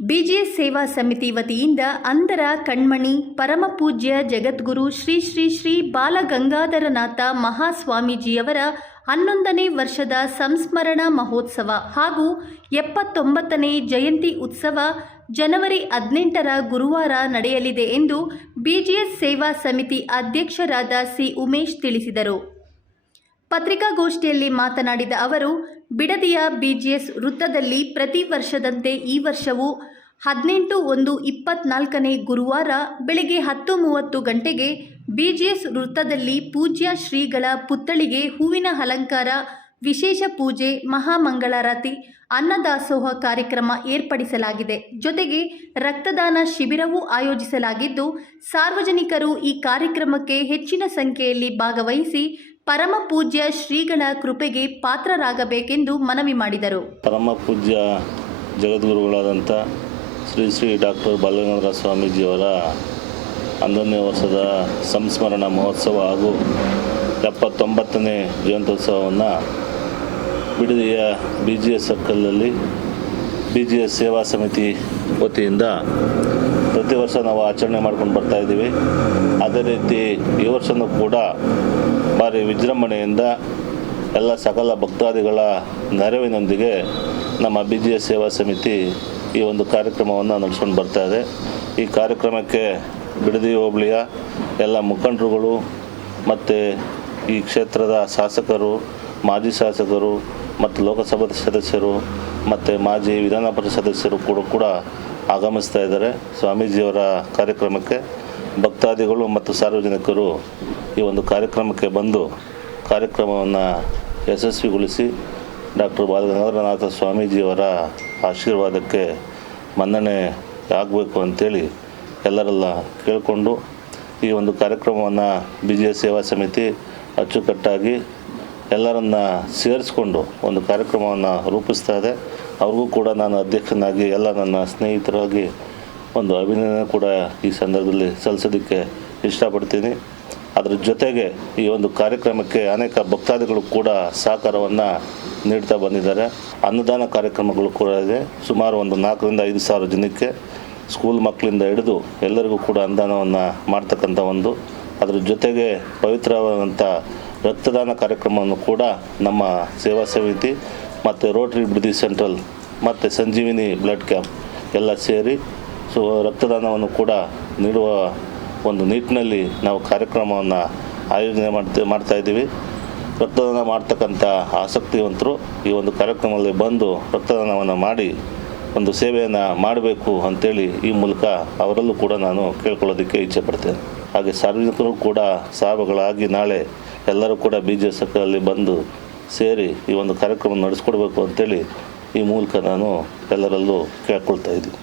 BGS ಸೇವಾ ಸಮಿತಿ ವತಿಯಿಂದ ಅಂಧರ ಕಣ್ಮಣಿ ಪರಮಪೂಜ್ಯ ಜಗದ್ಗುರು ಶ್ರೀ ಶ್ರೀ ಶ್ರೀ ಬಾಲಗಂಗಾಧರನಾಥ ಮಹಾಸ್ವಾಮೀಜಿಯವರ 11ನೇ ವರ್ಷದ ಸಂಸ್ಮರಣಾ ಮಹೋತ್ಸವ ಹಾಗೂ 79ನೇ ಜಯಂತಿ ಉತ್ಸವ ಜನವರಿ 18ರ ಗುರುವಾರ ನಡೆಯಲಿದೆ ಎಂದು ಬಿಜಿಎಸ್ ಸೇವಾ ಸಮಿತಿ ಅಧ್ಯಕ್ಷರಾದ ಸಿ ಉಮೇಶ್ ತಿಳಿಸಿದರು. ಪತ್ರಿಕಾಗೋಷ್ಠಿಯಲ್ಲಿ ಮಾತನಾಡಿದ ಅವರು, ಬಿಡದಿಯ ಬಿಜಿಎಸ್ ವೃತ್ತದಲ್ಲಿ ಪ್ರತಿ ವರ್ಷದಂತೆ ಈ ವರ್ಷವೂ 18/1/24ನೇ ಗುರುವಾರ ಬೆಳಗ್ಗೆ 10:30 ಗಂಟೆಗೆ ಬಿಜಿಎಸ್ ವೃತ್ತದಲ್ಲಿ ಪೂಜ್ಯ ಶ್ರೀಗಳ ಪುತ್ಥಳಿಗೆ ಹೂವಿನ ಅಲಂಕಾರ, ವಿಶೇಷ ಪೂಜೆ, ಮಹಾಮಂಗಳಾರತಿ, ಅನ್ನದಾಸೋಹ ಕಾರ್ಯಕ್ರಮ ಏರ್ಪಡಿಸಲಾಗಿದೆ. ಜೊತೆಗೆ ರಕ್ತದಾನ ಶಿಬಿರವೂ ಆಯೋಜಿಸಲಾಗಿದ್ದು, ಸಾರ್ವಜನಿಕರು ಈ ಕಾರ್ಯಕ್ರಮಕ್ಕೆ ಹೆಚ್ಚಿನ ಸಂಖ್ಯೆಯಲ್ಲಿ ಭಾಗವಹಿಸಿ ಪರಮ ಪೂಜ್ಯ ಶ್ರೀಗಳ ಕೃಪೆಗೆ ಪಾತ್ರರಾಗಬೇಕೆಂದು ಮನವಿ ಮಾಡಿದರು. ಪರಮ ಪೂಜ್ಯ ಜಗದ್ಗುರುಗಳಾದಂಥ ಶ್ರೀ ಶ್ರೀ ಡಾಕ್ಟರ್ ಬಾಲಗಂಗಾಧರ ಸ್ವಾಮೀಜಿಯವರ 11ನೇ ವರ್ಷದ ಸಂಸ್ಮರಣಾ ಮಹೋತ್ಸವ ಹಾಗೂ 79ನೇ ಜಯಂತ್ಯೋತ್ಸವವನ್ನು ಬಿಡದಿಯ ಬಿಜಿಎಸ್ ಸರ್ಕಲ್ನಲ್ಲಿ ಬಿಜಿಎಸ್ ಸೇವಾ ಸಮಿತಿ ವತಿಯಿಂದ ಪ್ರತಿ ವರ್ಷ ನಾವು ಆಚರಣೆ ಮಾಡ್ಕೊಂಡು ಬರ್ತಾಯಿದ್ದೀವಿ. ಅದೇ ರೀತಿ ಈ ವರ್ಷವೂ ಕೂಡ ಭಾರಿ ವಿಜೃಂಭಣೆಯಿಂದ ಎಲ್ಲ ಸಕಲ ಭಕ್ತಾದಿಗಳ ನೆರವಿನೊಂದಿಗೆ ನಮ್ಮ ಬಿಜಿಎಸ್ ಸೇವಾ ಸಮಿತಿ ಈ ಒಂದು ಕಾರ್ಯಕ್ರಮವನ್ನು ನಡೆಸ್ಕೊಂಡು ಬರ್ತಾಯಿದೆ. ಈ ಕಾರ್ಯಕ್ರಮಕ್ಕೆ ಬಿಡದಿ ಹೋಬಳಿಯ ಎಲ್ಲ ಮುಖಂಡರುಗಳು ಮತ್ತು ಈ ಕ್ಷೇತ್ರದ ಶಾಸಕರು, ಮಾಜಿ ಶಾಸಕರು ಮತ್ತು ಲೋಕಸಭಾ ಸದಸ್ಯರು ಮತ್ತು ಮಾಜಿ ವಿಧಾನ ಪರಿಷತ್ ಸದಸ್ಯರು ಕೂಡ ಆಗಮಿಸ್ತಾ ಇದ್ದಾರೆ. ಸ್ವಾಮೀಜಿಯವರ ಕಾರ್ಯಕ್ರಮಕ್ಕೆ ಭಕ್ತಾದಿಗಳು ಮತ್ತು ಸಾರ್ವಜನಿಕರು ಈ ಒಂದು ಕಾರ್ಯಕ್ರಮಕ್ಕೆ ಬಂದು ಕಾರ್ಯಕ್ರಮವನ್ನು ಯಶಸ್ವಿಗೊಳಿಸಿ ಡಾಕ್ಟರ್ ಬಾಲಗಂಗಾಧರನಾಥ ಸ್ವಾಮೀಜಿಯವರ ಆಶೀರ್ವಾದಕ್ಕೆ ಮನ್ನಣೆ ಆಗಬೇಕು ಅಂತೇಳಿ ಎಲ್ಲರೆಲ್ಲ ಕೇಳಿಕೊಂಡು ಈ ಒಂದು ಕಾರ್ಯಕ್ರಮವನ್ನು ಬಿಜಿಎಸ್ ಸೇವಾ ಸಮಿತಿ ಅಚ್ಚುಕಟ್ಟಾಗಿ ಎಲ್ಲರನ್ನ ಸೇರಿಸ್ಕೊಂಡು ಒಂದು ಕಾರ್ಯಕ್ರಮವನ್ನು ರೂಪಿಸ್ತಾ ಇದೆ. ಅವ್ರಿಗೂ ಕೂಡ ನಾನು ಅಧ್ಯಕ್ಷನಾಗಿ ಎಲ್ಲ ನನ್ನ ಸ್ನೇಹಿತರಾಗಿ ಒಂದು ಅಭಿನಂದನೆ ಕೂಡ ಈ ಸಂದರ್ಭದಲ್ಲಿ ಸಲ್ಲಿಸೋದಕ್ಕೆ ಇಷ್ಟಪಡ್ತೀನಿ. ಅದರ ಜೊತೆಗೆ ಈ ಒಂದು ಕಾರ್ಯಕ್ರಮಕ್ಕೆ ಅನೇಕ ಭಕ್ತಾದಿಗಳು ಕೂಡ ಸಹಕಾರವನ್ನು ನೀಡ್ತಾ ಬಂದಿದ್ದಾರೆ. ಅನ್ನದಾನ ಕಾರ್ಯಕ್ರಮಗಳು ಕೂಡ ಇದೆ. ಸುಮಾರು ಒಂದು 4ರಿಂದ 5 ಸಾವಿರ ಜನಕ್ಕೆ ಸ್ಕೂಲ್ ಮಕ್ಕಳಿಂದ ಹಿಡಿದು ಎಲ್ಲರಿಗೂ ಕೂಡ ಅನ್ನದಾನವನ್ನು ಮಾಡ್ತಕ್ಕಂಥ ಒಂದು, ಅದರ ಜೊತೆಗೆ ಪವಿತ್ರವಾದಂಥ ರಕ್ತದಾನ ಕಾರ್ಯಕ್ರಮವನ್ನು ಕೂಡ ನಮ್ಮ ಸೇವಾ ಸಮಿತಿ ಮತ್ತು ರೋಟರಿ ಬಿಡದಿ ಸೆಂಟ್ರಲ್ ಮತ್ತು ಸಂಜೀವಿನಿ ಬ್ಲಡ್ ಕ್ಯಾಂಪ್ ಎಲ್ಲ ಸೇರಿ ರಕ್ತದಾನವನ್ನು ಕೂಡ ನೀಡುವ ಒಂದು ನಿಟ್ಟಿನಲ್ಲಿ ನಾವು ಕಾರ್ಯಕ್ರಮವನ್ನು ಆಯೋಜನೆ ಮಾಡ್ತಾಯಿದ್ದೀವಿ. ರಕ್ತದಾನ ಮಾಡ್ತಕ್ಕಂಥ ಆಸಕ್ತಿವಂತರು ಈ ಒಂದು ಕಾರ್ಯಕ್ರಮದಲ್ಲಿ ಬಂದು ರಕ್ತದಾನವನ್ನು ಮಾಡಿ ಒಂದು ಸೇವೆಯನ್ನು ಮಾಡಬೇಕು ಅಂಥೇಳಿ ಈ ಮೂಲಕ ಅವರಲ್ಲೂ ಕೂಡ ನಾನು ಕೇಳ್ಕೊಳ್ಳೋದಕ್ಕೆ ಇಚ್ಛೆ ಪಡ್ತೇನೆ. ಹಾಗೆ ಸಾರ್ವಜನಿಕರು ಕೂಡ ಸಹಭಾಗಿಗಳಾಗಿ ನಾಳೆ ಎಲ್ಲರೂ ಕೂಡ ಬಿಜಿಎಸ್ ಸರ್ಕಲಲ್ಲಿ ಬಂದು ಸೇರಿ ಈ ಒಂದು ಕಾರ್ಯಕ್ರಮ ನಡೆಸ್ಕೊಡ್ಬೇಕು ಅಂತೇಳಿ ಈ ಮೂಲಕ ನಾನು ಎಲ್ಲರಲ್ಲೂ ಕೇಳ್ಕೊಳ್ತಾ ಇದ್ದೀನಿ.